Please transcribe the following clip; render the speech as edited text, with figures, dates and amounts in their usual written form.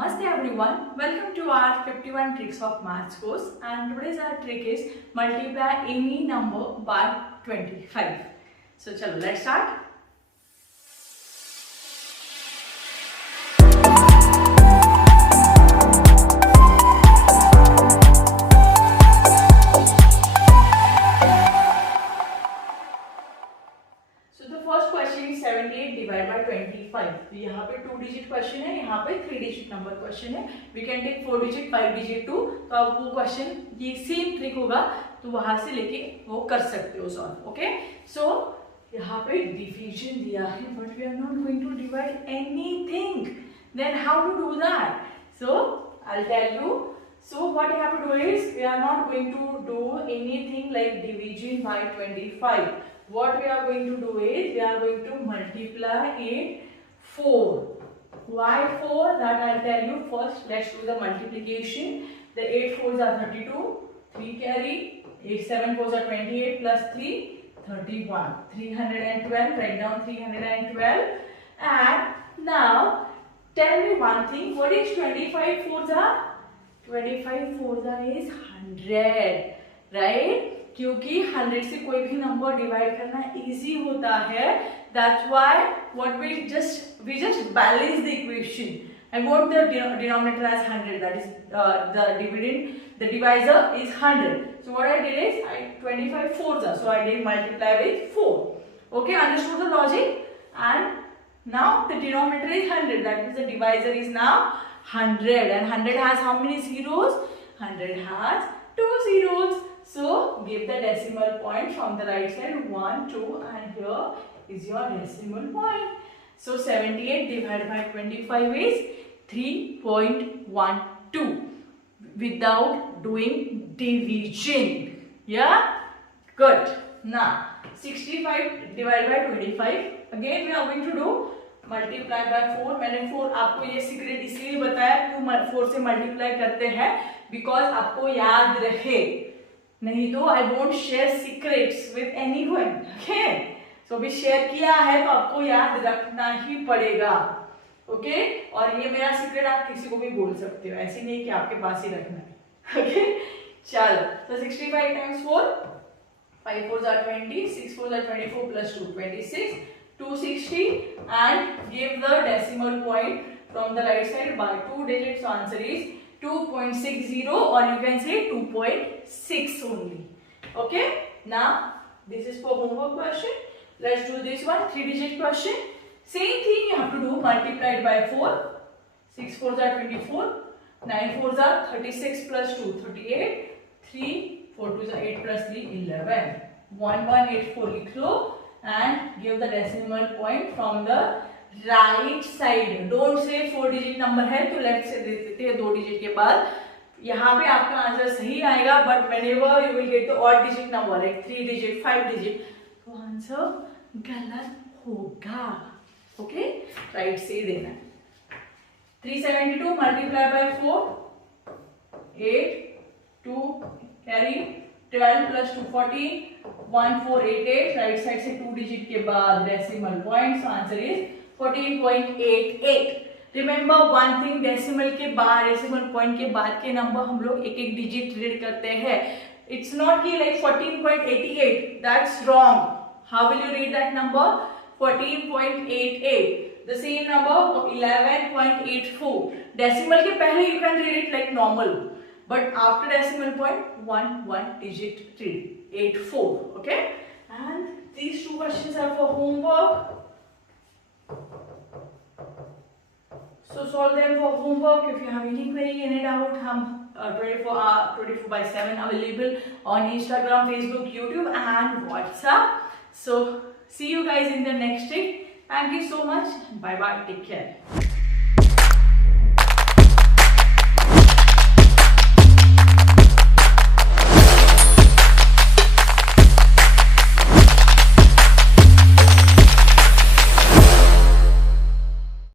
Namaste everyone, welcome to our 51 tricks of maths course, and today's our trick is multiply any number by 25. So chalo, let's start. So the first question is 78 divided by 25. तो यहाँ पे 2 digit question है, यहाँ पे 3 digit number question है. We can take 4 digit 5 digit 2. तो आप वो क्वेश्चन ये सेम ट्रिक होगा तो वहां से लेके वो कर सकते हो सॉल्व. ओके, सो यहाँ पे डिवीजन दिया है but we are not going to divide anything. Then how to do that? So I will tell you. So what you have to do is, we are not going to do anything like division by 25. What we are going to do is, we are going to multiply it 4. Why 4? That I'll tell you. First, let's do the multiplication. The 8 4s are 32. 3 carry. 8 7 4s are 28 plus 3 31. 312. Write down 312. And now, tell me one thing. What is 25 4s are? 25 4s is 100, right? क्योंकि 100 से कोई भी number divide करना easy होता है. That's why what we just balance the equation. I want the denominator as 100. That is the divisor is 100. So what I did is 25 4s are. So I did multiply with 4. Okay, understood the logic? And now the denominator is 100. That means the divisor is now 100, and 100 has how many zeros? 100 has 2 zeros. So give the decimal point from the right side 1 2, and here is your decimal point. So 78 divided by 25 is 3.12 without doing division. Yeah, good. Now 65 divided by 25. Again we are going to do multiply by 4. मैंने 4 आपको ये secret इसलिए बताया क्यों 4 से multiply करते हैं, because आपको याद रहे. नहीं तो I won't share secrets with anyone. Okay, so अभी शेयर किया है तो आपको याद रखना ही पड़ेगा. ओके, और ये मेरा सीक्रेट आप किसी को भी बोल सकते हो, ऐसे नहीं कि आपके पास ही रखना है. ओके, चलो. तो 65 times 4, 5 4s are 20, 6 4s are 24 plus 2 26, 260, and give the decimal point from the right side by 2 digits. So answer is 2.60, or you can say 2.6 only. Okay, now this is for homework question. Let's do this one, 3 digit question. Same thing you have to do, multiplied by 4. 6 4s are 24, 9 4s are 36 plus 2 38, 3 4 2s are 8 plus 3 11. 1184 लिख लो and give the decimal point from the right side. Don't say 4 digit number है तो left से दे देते हैं 2 digit के बाद. यहाँ पे आपका आंसर सही आएगा, but whenever you will get the odd digit number like 3 digit 5 digit तो आंसर गलत होगा. ओके, राइट से देना. 372 multiply by 4, 8 2 carry 12 plus 2 14, 1488. Right side से 2 डिजिट के बाद decimal point. Answer is 14.88. Remember one thing, decimal के बाद, डेसिमल पॉइंट के बाद के नंबर हम लोग एक एक डिजिट रीड करते हैं. इट्स नॉट की like 14.88. That's wrong. How will you read that number? 14.88. The same number 11.84. Decimal के पहले you can read it like normal, but after decimal point one digit read 84. Okay, and these 2 questions are for homework, so solve them for homework. If you have any query, any doubt, हम 24/7 available on Instagram, Facebook, YouTube and WhatsApp. So see you guys in the next trick. Thank you so much. Bye bye, take care.